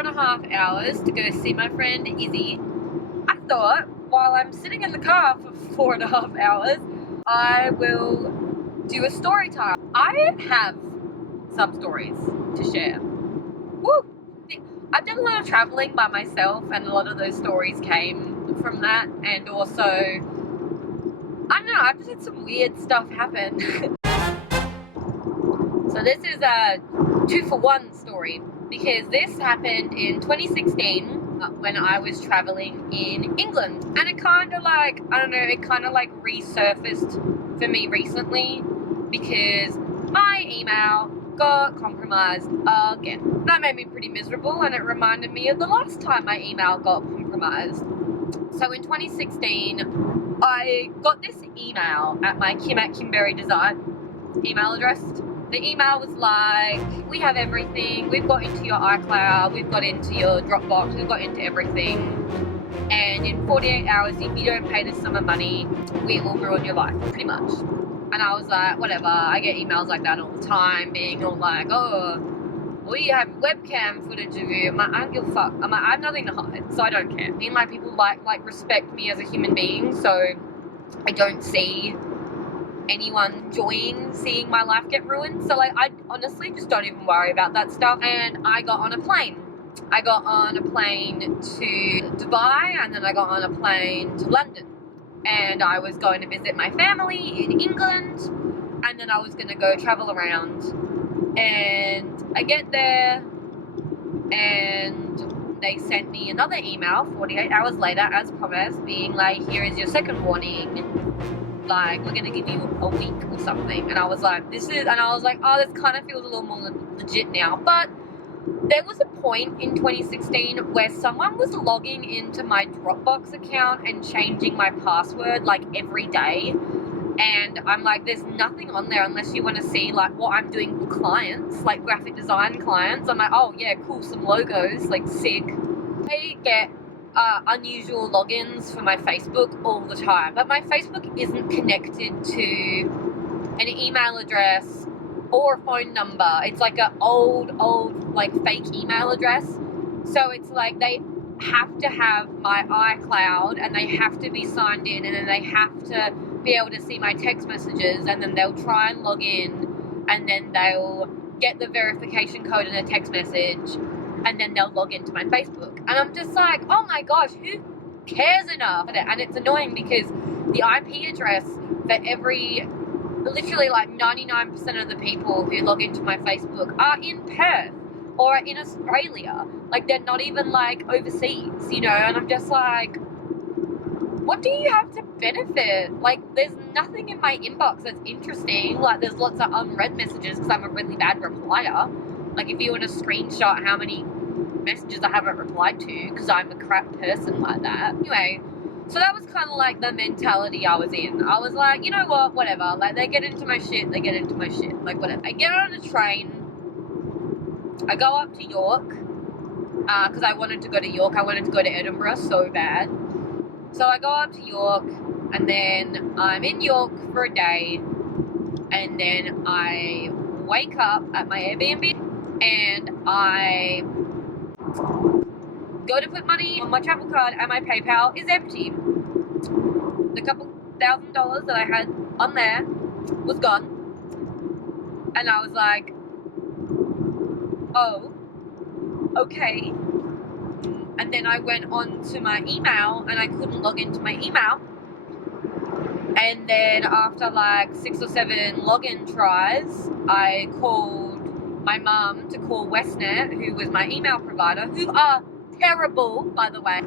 4.5 hours to go see my friend Izzy. I thought, while I'm sitting in the car for 4.5 hours, I will do a story time. I have some stories to share. Woo! I've done a lot of traveling by myself, and a lot of those stories came from that, and also, I don't know, I've just had some weird stuff happen. So this is a 2-for-1 story, because this happened in 2016 when I was traveling in England, and it kind of like, I don't know, it kind of like resurfaced for me recently because my email got compromised again. That made me pretty miserable, and it reminded me of the last time my email got compromised. So in 2016, I got this email at my Kimberryberry design email address. The email was like, we have everything, we've got into your iCloud, we've got into your Dropbox, we've got into everything, and in 48 hours, if you don't pay this sum of money, we will ruin your life, pretty much. And I was like, whatever, I get emails like that all the time, being all like, oh, we have webcam footage of you. I'm like, I don't give a fuck. I'm like, I have nothing to hide, so I don't care. I mean, like, people like respect me as a human being, so I don't see anyone enjoying seeing my life get ruined. So like, I honestly just don't even worry about that stuff. And I got on a plane. I got on a plane to Dubai, and then I got on a plane to London. And I was going to visit my family in England, and then I was going to go travel around. And I get there, and they sent me another email 48 hours later, as promised, being like, here is your second warning. Like, we're gonna give you a week or something. And I was like, oh, this kind of feels a little more legit now. But there was a point in 2016 where someone was logging into my Dropbox account and changing my password like every day. And I'm like, there's nothing on there unless you want to see like what I'm doing for clients, like graphic design clients. I'm like, oh yeah, cool, some logos, like sick. I get unusual logins for my Facebook all the time, but my Facebook isn't connected to an email address or a phone number. It's like an old like fake email address. So it's like they have to have my iCloud, and they have to be signed in, and then they have to be able to see my text messages, and then they'll try and log in, and then they'll get the verification code in a text message, and then they'll log into my Facebook. And I'm just like, oh my gosh, who cares enough? And it's annoying because the IP address for literally like 99% of the people who log into my Facebook are in Perth or in Australia. Like, they're not even like overseas, you know? And I'm just like, what do you have to benefit? Like, there's nothing in my inbox that's interesting. Like, there's lots of unread messages because I'm a really bad replier. Like, if you want to screenshot how many messages I haven't replied to, because I'm a crap person like that. Anyway, so that was kind of like the mentality I was in. I was like, you know what, whatever. Like, they get into my shit, they get into my shit. Like, whatever. I get on a train. I go up to York, because I wanted to go to York. I wanted to go to Edinburgh so bad. So I go up to York, and then I'm in York for a day, and then I wake up at my Airbnb, and I go to put money on my travel card, and my PayPal is empty. The couple $1,000 that I had on there was gone. And I was like, oh, okay. And then I went on to my email, and I couldn't log into my email. And then after like 6 or 7 login tries, I called my mum to call Westnet, who was my email provider, who are terrible, by the way.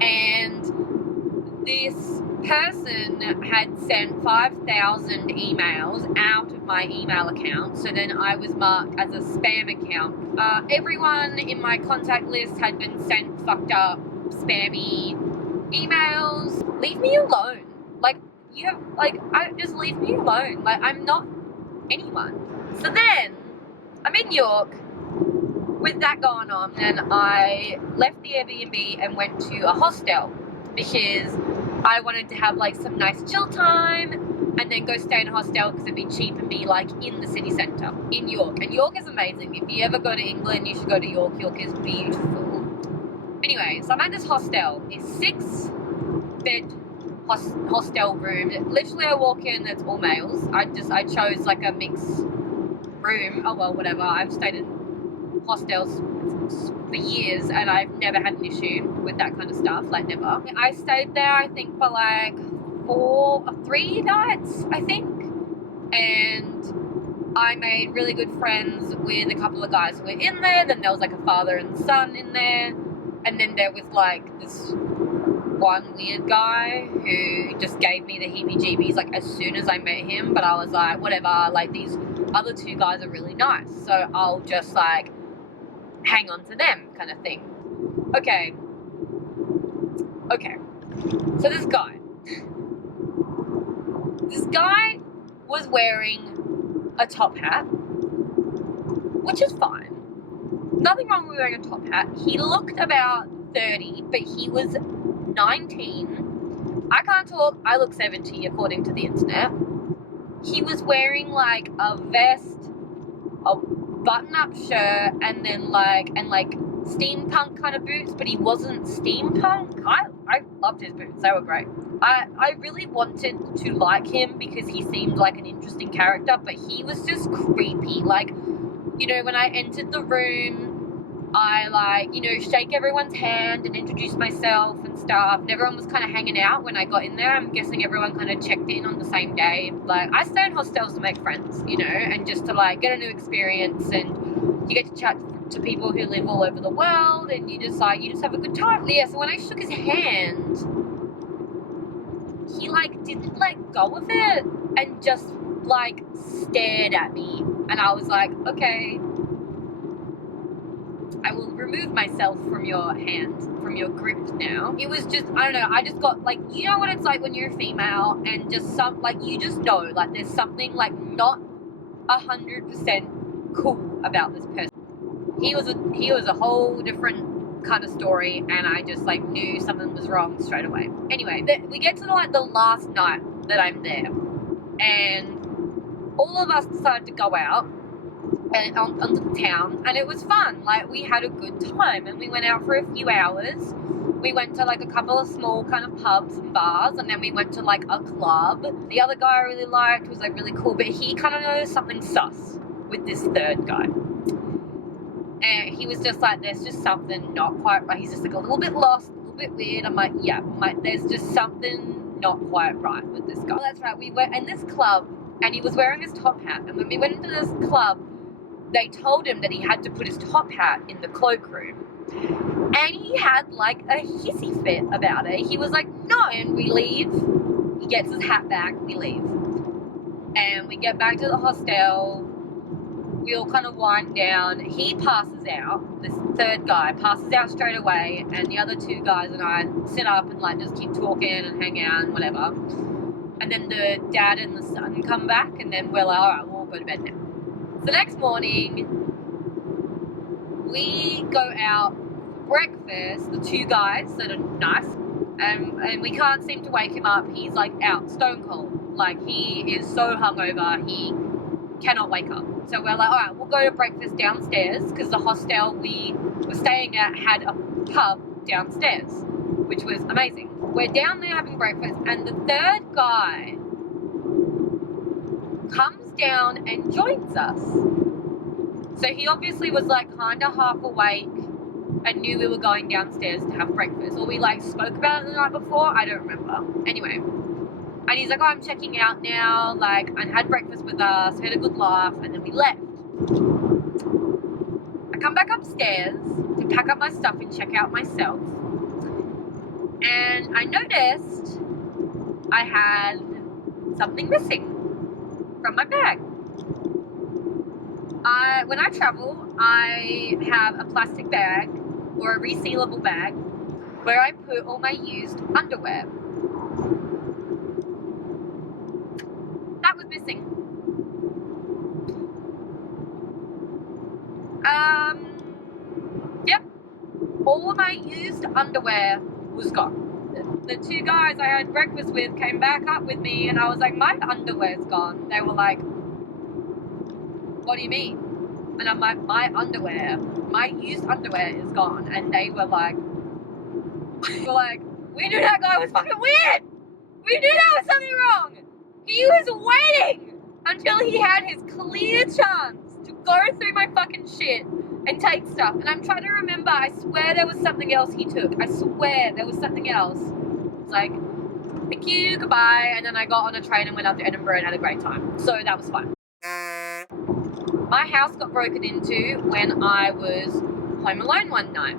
And this person had sent 5,000 emails out of my email account, so then I was marked as a spam account. Everyone in my contact list had been sent fucked up, spammy emails. Leave me alone. Like, just leave me alone. Like, I'm not anyone. So then, I'm in York with that going on, and I left the Airbnb and went to a hostel because I wanted to have like some nice chill time and then go stay in a hostel because it'd be cheap and be like in the city centre in York. And York is amazing. If you ever go to England, you should go to York. York is beautiful. Anyway, so I'm at this hostel. It's 6-bed hostel room. Literally, I walk in, it's all males. I chose like a mixed room. Oh well, whatever. I've stayed in hostels for years and I've never had an issue with that kind of stuff, like never. I stayed there I think for like 3 nights I think, and I made really good friends with a couple of guys who were in there. Then there was like a father and son in there, and then there was like this one weird guy who just gave me the heebie-jeebies like as soon as I met him, but I was like, whatever, like these other 2 guys are really nice, so I'll just like hang on to them kind of thing. Okay, so this guy was wearing a top hat, which is fine. Nothing wrong with wearing a top hat. He looked about 30, but he was 19. I can't talk, I look 70 according to the internet. He was wearing like a vest, a button-up shirt, and then like steampunk kind of boots, but he wasn't steampunk. I loved his boots, they were great. I really wanted to like him because he seemed like an interesting character, but he was just creepy. Like, you know, when I entered the room, I like, you know, shake everyone's hand and introduce myself and stuff, and everyone was kind of hanging out when I got in there. I'm guessing everyone kind of checked in on the same day. Like, I stay in hostels to make friends, you know, and just to like get a new experience, and you get to chat to people who live all over the world, and you just have a good time. Yeah, so when I shook his hand, he like didn't let go of it and just like stared at me, and I was like, okay, I will remove myself from your hand, from your grip now. It was just, I don't know, I just got like, you know what it's like when you're a female and just you just know, like there's something like not 100% cool about this person. He was a whole different kind of story, and I just like knew something was wrong straight away. Anyway, we get to the last night that I'm there, and all of us decided to go out and onto the town, and it was fun. Like, we had a good time, and we went out for a few hours. We went to like a couple of small kind of pubs and bars, and then we went to like a club. The other guy I really liked was like really cool, but he kind of knows something sus with this third guy. And he was just like, there's just something not quite right. He's just like a little bit lost, a little bit weird. I'm like, yeah, there's just something not quite right with this guy. Well, that's right, we went in this club, and he was wearing his top hat, and when we went into this club, they told him that he had to put his top hat in the cloakroom. And he had like a hissy fit about it. He was like, no. And we leave. He gets his hat back. We leave. And we get back to the hostel. We all kind of wind down. He passes out. This third guy passes out straight away. And the other 2 guys and I sit up and like just keep talking and hang out and whatever. And then the dad and the son come back. And then we're like, all right, we'll all go to bed now. The next morning, we go out for breakfast, the 2 guys that are nice, and we can't seem to wake him up. He's like out, stone cold. Like, he is so hungover, he cannot wake up. So we're like, all right, we'll go to breakfast downstairs, because the hostel we were staying at had a pub downstairs, which was amazing. We're down there having breakfast, and the third guy comes down and joins us. So he obviously was like kind of half awake and knew we were going downstairs to have breakfast, or we like spoke about it the night before, I don't remember. Anyway, and he's like, oh, I'm checking out now, like, and had breakfast with us, had a good laugh, and then we left. I come back upstairs to pack up my stuff and check out myself, and I noticed I had something missing from my bag. When I travel, I have a plastic bag or a resealable bag where I put all my used underwear. That was missing. Yep. All of my used underwear was gone. the two guys I had breakfast with came back up with me, and I was like, my underwear's gone. They were like, what do you mean? And I'm like, my used underwear is gone. And they were like, we knew that guy was fucking weird. We knew there was something wrong. He was waiting until he had his clear chance to go through my fucking shit and take stuff. And I'm trying to remember, I swear there was something else he took. I swear there was something else. It's like, thank you, goodbye. And then I got on a train and went up to Edinburgh and had a great time. So that was fun. My house got broken into when I was home alone one night.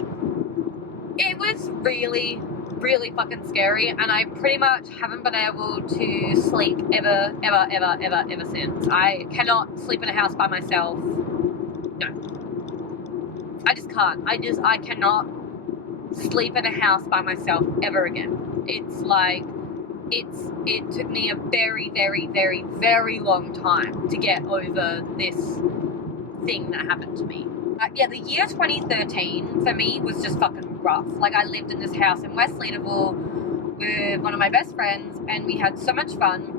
It was really, really fucking scary, and I pretty much haven't been able to sleep ever since. I cannot sleep in a house by myself. No. I just can't. I cannot sleep in a house by myself ever again. It's like, it took me a very, very, very, very long time to get over this thing that happened to me. Yeah, the year 2013 for me was just fucking rough. Like, I lived in this house in West Leederville with one of my best friends, and we had so much fun.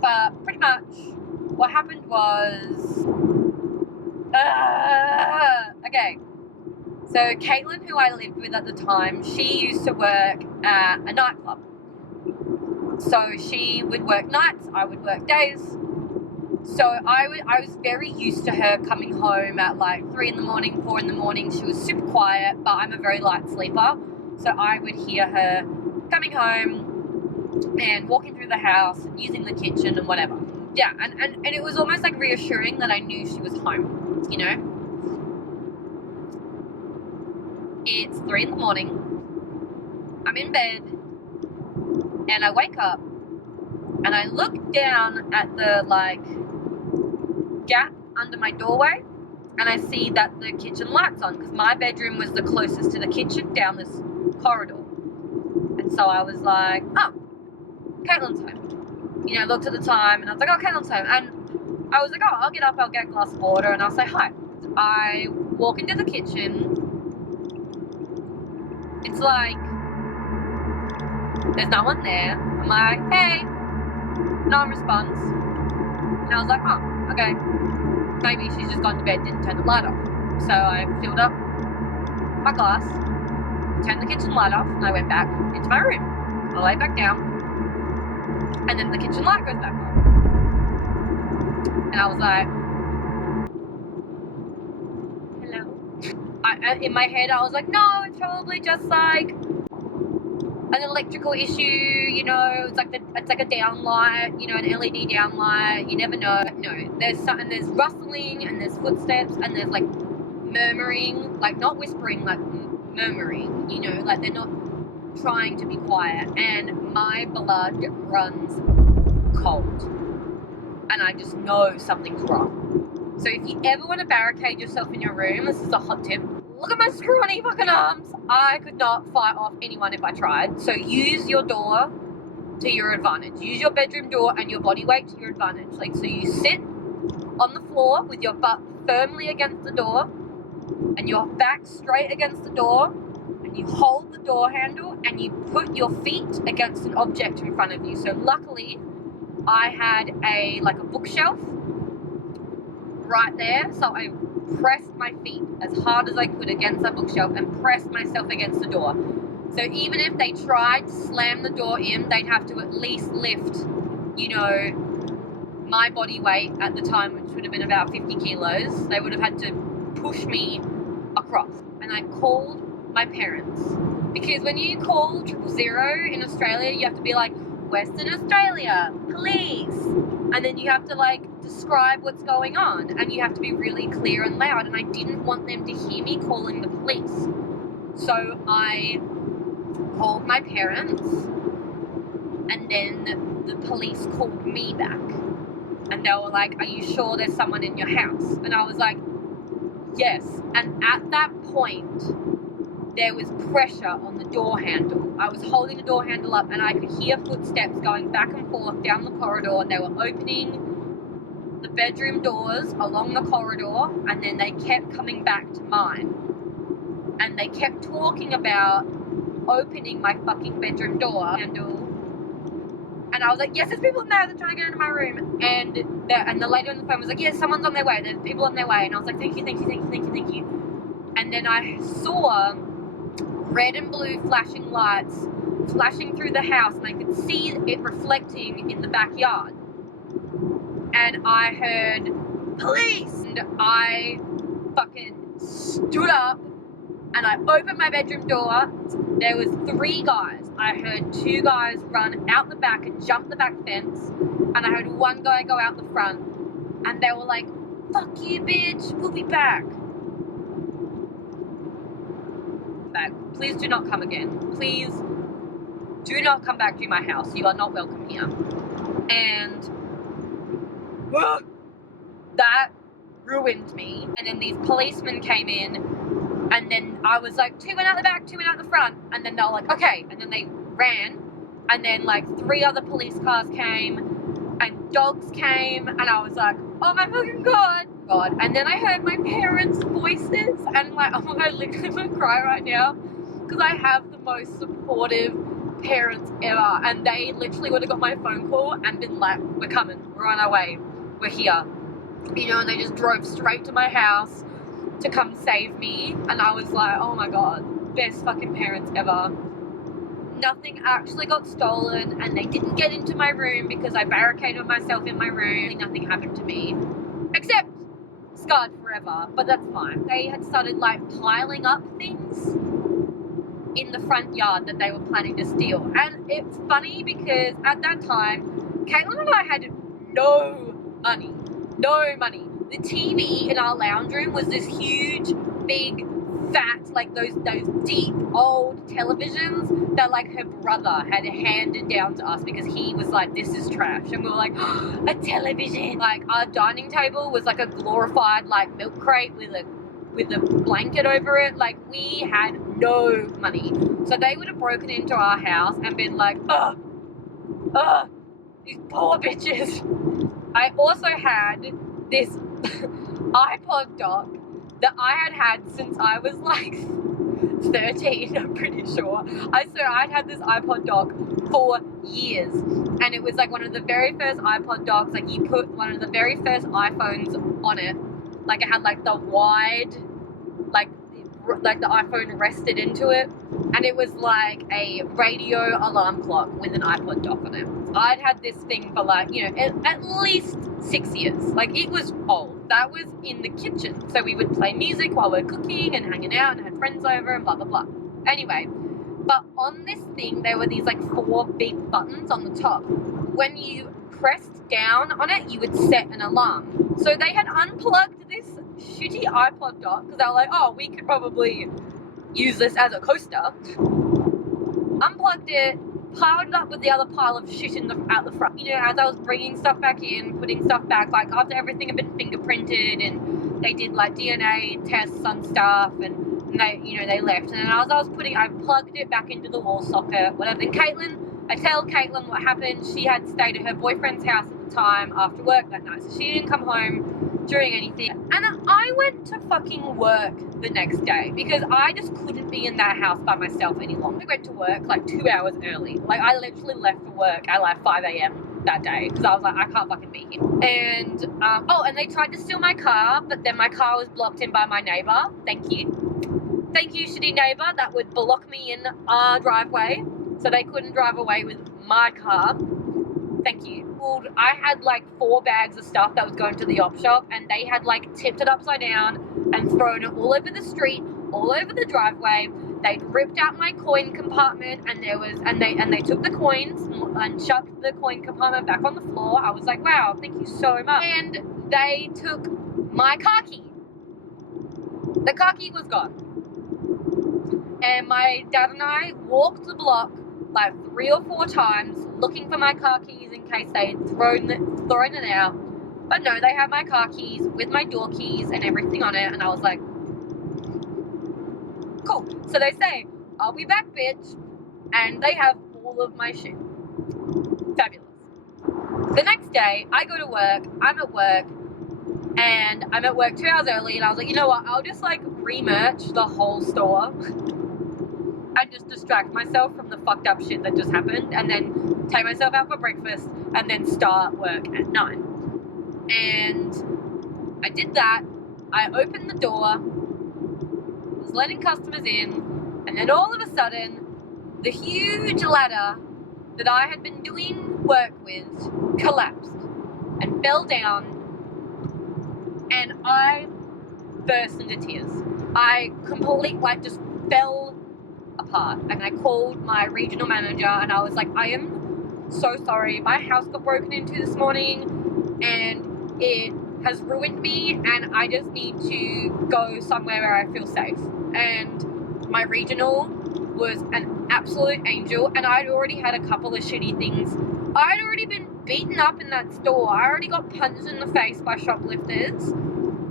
But pretty much what happened was, okay. So Caitlin, who I lived with at the time, she used to work at a nightclub. So she would work nights, I would work days. So I was very used to her coming home at like 3 in the morning, 4 in the morning. She was super quiet, but I'm a very light sleeper. So I would hear her coming home and walking through the house, using the kitchen and whatever. Yeah, and it was almost like reassuring that I knew she was home, you know? It's 3 in the morning. I'm in bed. And I wake up and I look down at the like gap under my doorway, and I see that the kitchen light's on, because my bedroom was the closest to the kitchen down this corridor. And so I was like, oh, Caitlin's home. You know, I looked at the time and I was like, oh, Caitlin's home. And I was like, oh, I'll get up, I'll get a glass of water and I'll say hi. I walk into the kitchen. It's like, there's no one there. I'm like, hey. No one responds. And I was like, oh, okay. Maybe she's just gone to bed, didn't turn the light off. So I filled up my glass, turned the kitchen light off, and I went back into my room. I lay back down, and then the kitchen light goes back on. And I was like, hello? In my head, I was like, no, it's probably just like an electrical issue, you know, it's like a down light, you know, an LED down light, you never know. No, there's rustling, and there's footsteps, and there's like murmuring, like not whispering, like murmuring, you know, like they're not trying to be quiet, and my blood runs cold, and I just know something's wrong. So if you ever want to barricade yourself in your room, this is a hot tip. Look at my scrawny fucking arms. I could not fight off anyone if I tried. So use your door to your advantage. Use your bedroom door and your body weight to your advantage. Like, so you sit on the floor with your butt firmly against the door and your back straight against the door, and you hold the door handle and you put your feet against an object in front of you. So luckily I had a bookshelf right there. So I pressed my feet as hard as I could against that bookshelf and pressed myself against the door. So even if they tried to slam the door in, they'd have to at least lift, you know, my body weight at the time, which would have been about 50 kilos. They would have had to push me across. And I called my parents, because when you call 000 in Australia, you have to be like, Western Australia, police. And then you have to like describe what's going on, and you have to be really clear and loud, and I didn't want them to hear me calling the police. So I called my parents, and then the police called me back, and they were like, are you sure there's someone in your house? And I was like, yes. And at that point there was pressure on the door handle. I was holding the door handle up, and I could hear footsteps going back and forth down the corridor, and they were opening the bedroom doors along the corridor, and then they kept coming back to mine. And they kept talking about opening my fucking bedroom door handle. And I was like, yes, there's people in there. They're trying to get into my room. And the lady on the phone was like, yes, someone's on their way. There's people on their way. And I was like, thank you, thank you, thank you, thank you, thank you. And then I saw red and blue flashing lights flashing through the house. And I could see it reflecting in the backyard. And I heard police. And I fucking stood up. And I opened my bedroom door. There was 3 guys. I heard 2 guys run out the back and jump the back fence. And I heard 1 guy go out the front. And they were like, fuck you, bitch. We'll be back. Please do not come again. Please do not come back to my house. You are not welcome here. And that ruined me. And then these policemen came in. And then I was like, 2 went out the back, 2 went out the front. And then they were like, okay. And then they ran. And then like 3 other police cars came. And dogs came. And I was like, oh my fucking God. And then I heard my parents' voices. And like, oh my God, I literally want to cry right now. Because I have the most supportive parents ever. And they literally would have got my phone call and been like, we're coming. We're on our way. We're here. You know, and they just drove straight to my house to come save me. And I was like, oh my God, best fucking parents ever. Nothing actually got stolen, and they didn't get into my room because I barricaded myself in my room. Nothing happened to me, except scarred forever, but that's fine. They had started like piling up things in the front yard that they were planning to steal. And it's funny because at that time, Caitlin and I had no money. The TV in our lounge room was this huge, big, fat, like those deep old televisions that like her brother had handed down to us because he was like, this is trash. And we were like, oh, a television. Like our dining table was like a glorified like milk crate with a blanket over it. Like we had no money. So they would have broken into our house and been like, these poor bitches. I also had this iPod dock that I had since I was like 13, I'm pretty sure. I'd had this iPod dock for years, and it was like one of the very first iPod docks. Like you put one of the very first iPhones on it. Like it had like the wide, like the iPhone rested into it, and it was like a radio alarm clock with an iPod dock on it. I'd had this thing for like, you know, at least 6 years. Like it was old. That was in the kitchen. So we would play music while we're cooking and hanging out and had friends over and blah, blah, blah. Anyway, but on this thing, there were these like 4 big buttons on the top. When you pressed down on it, you would set an alarm. So they had unplugged this shitty iPod dock because they were like, oh, we could probably use this as a coaster. Unplugged it, piled it up with the other pile of shit out the front. You know, as I was bringing stuff back in, putting stuff back, like after everything had been fingerprinted and they did like DNA tests on stuff and they, you know, they left. And as I plugged it back into the wall socket, whatever. Then I tell Caitlin what happened. She had stayed at her boyfriend's house at the time after work that night, so she didn't come home during anything. And I went to fucking work the next day because I just couldn't be in that house by myself any longer. I went to work like 2 hours early. Like I literally left for work at like 5 a.m. that day because I was like, I can't fucking be here. And and they tried to steal my car, but then my car was blocked in by my neighbor. Thank you, shitty neighbor that would block me in our driveway, so they couldn't drive away with my car. Thank you. I had like 4 bags of stuff that was going to the op shop, and they had like tipped it upside down and thrown it all over the street, all over the driveway. They'd ripped out my coin compartment, and they took the coins and chucked the coin compartment back on the floor. I was like, wow, thank you so much. And they took my car key. The car key was gone. And my dad and I walked the block like 3 or 4 times looking for my car keys in case they'd thrown it out. But no, they had my car keys with my door keys and everything on it, and I was like, cool. So they say, I'll be back, bitch. And they have all of my shit. Fabulous. The next day, I go to work, I'm at work 2 hours early, and I was like, you know what, I'll just like re-merch the whole store. and just distract myself from the fucked up shit that just happened, and then take myself out for breakfast, and then start work at 9. And I did that. I opened the door, was letting customers in, and then all of a sudden, the huge ladder that I had been doing work with collapsed and fell down, and I burst into tears. I completely, just fell apart, and I called my regional manager, and I was like, I am so sorry. My house got broken into this morning, and it has ruined me, and I just need to go somewhere where I feel safe. And my regional was an absolute angel, and I'd already had a couple of shitty things. I'd already been beaten up in that store. I already got punched in the face by shoplifters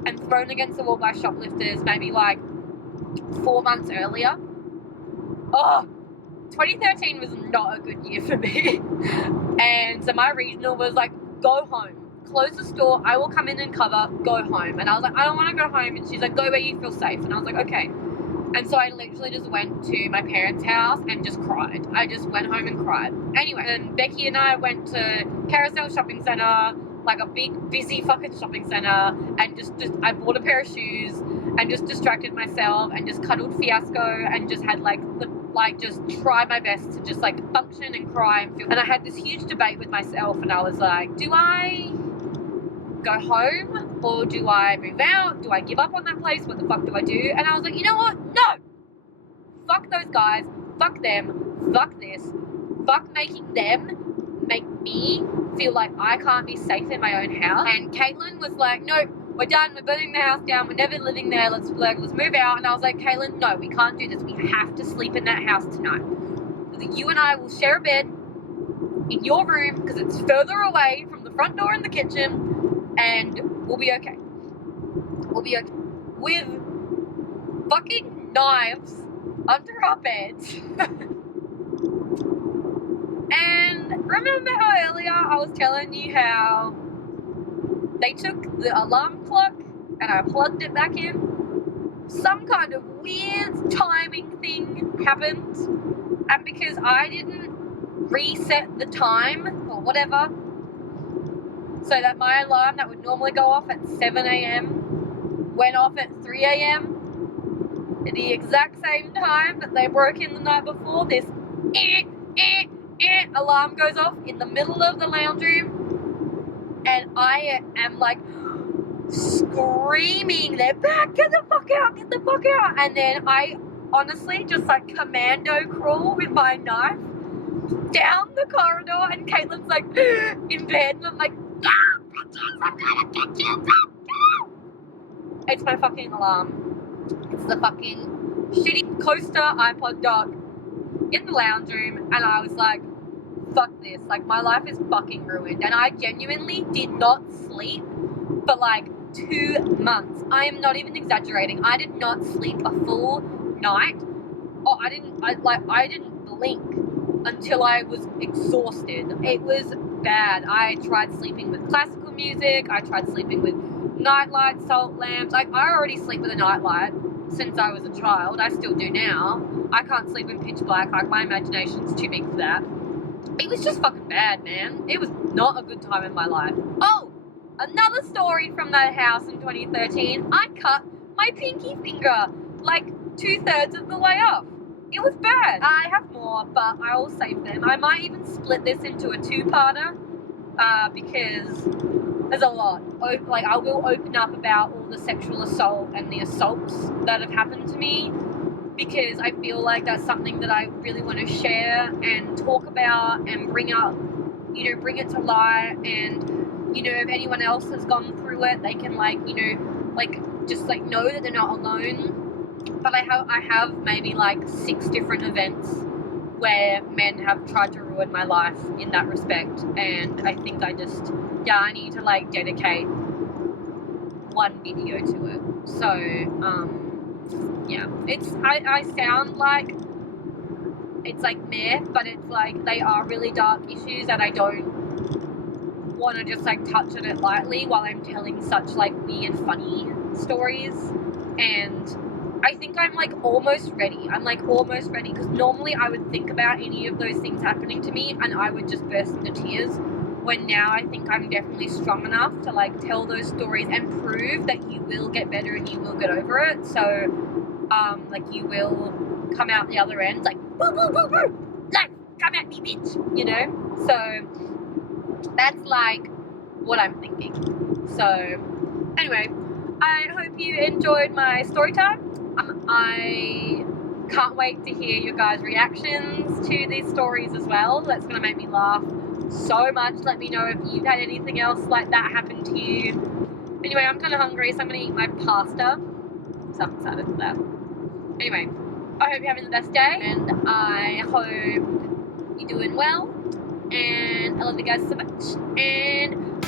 and thrown against the wall by shoplifters maybe 4 months earlier. Oh, 2013 was not a good year for me. And so my regional was like, go home. Close the store. I will come in and cover. Go home. And I was like, I don't want to go home. And she's like, go where you feel safe. And I was like, okay. And so I literally just went to my parents' house and just cried. I just went home and cried. Anyway, and Becky and I went to Carousel Shopping Centre, a big, busy fucking shopping centre, and just I bought a pair of shoes and just distracted myself and just cuddled Fiasco and just had just tried my best to just function and cry and feel. And I had this huge debate with myself, and I was like, do I go home or do I move out? Do I give up on that place? What the fuck do I do? And I was like, you know what? No! Fuck those guys. Fuck them. Fuck this. Fuck making them make me feel like I can't be safe in my own house. And Caitlin was like, nope, we're done. We're burning the house down. We're never living there. Let's move out. And I was like, Caitlin, no, we can't do this. We have to sleep in that house tonight. You and I will share a bed in your room because it's further away from the front door and the kitchen. And we'll be okay. We'll be okay. With fucking knives under our beds. And remember how earlier I was telling you how they took the alarm clock and I plugged it back in? Some kind of weird timing thing happened. And because I didn't reset the time or whatever, so that my alarm that would normally go off at 7 a.m. went off at 3 a.m. at the exact same time that they broke in the night before. This alarm goes off in the middle of the lounge room, and I am screaming, they're back, get the fuck out, and then I honestly just commando crawl with my knife down the corridor, and Caitlin's in bed, and I'm like, I'm gonna get you. It's my fucking alarm. It's the fucking shitty coaster iPod dock in the lounge room, and I was like, fuck this. My life is fucking ruined. And I genuinely did not sleep for 2 months. I am not even exaggerating. I did not sleep a full night. Oh, I didn't blink until I was exhausted. It was bad. I tried sleeping with classical music. I tried sleeping with nightlight, salt lamps. I already sleep with a nightlight since I was a child. I still do now. I can't sleep in pitch black. My imagination's too big for that. It was just fucking bad, man. It was not a good time in my life. Oh, another story from that house in 2013. I cut my pinky finger 2/3 of the way off. It was bad. I have more, but I will save them. I might even split this into a 2-parter because there's a lot. I will open up about all the sexual assault and the assaults that have happened to me, because I feel like that's something that I really want to share and talk about and bring up, bring it to light. And, if anyone else has gone through it, they can just know that they're not alone. But I have maybe 6 different events where men have tried to ruin my life in that respect. And I think I need to dedicate one video to it. So, yeah, I sound it's meh, but it's they are really dark issues, and I don't want to just touch on it lightly while I'm telling such weird funny stories. And I think I'm like almost ready. I'm like almost ready, because normally I would think about any of those things happening to me and I would just burst into tears. When now I think I'm definitely strong enough to like tell those stories and prove that you will get better and you will get over it. So, like you will come out the other end like, boo, boo, boo, boo, like, come at me, bitch, you know? So that's like what I'm thinking. So anyway, I hope you enjoyed my story time. I can't wait to hear your guys' reactions to these stories as well. That's going to make me laugh so much. Let me know if you've had anything else like that happen to you. Anyway, I'm kind of hungry, so I'm going to eat my pasta. So I'm excited for that. Anyway, I hope you're having the best day, and I hope you're doing well. And I love you guys so much. And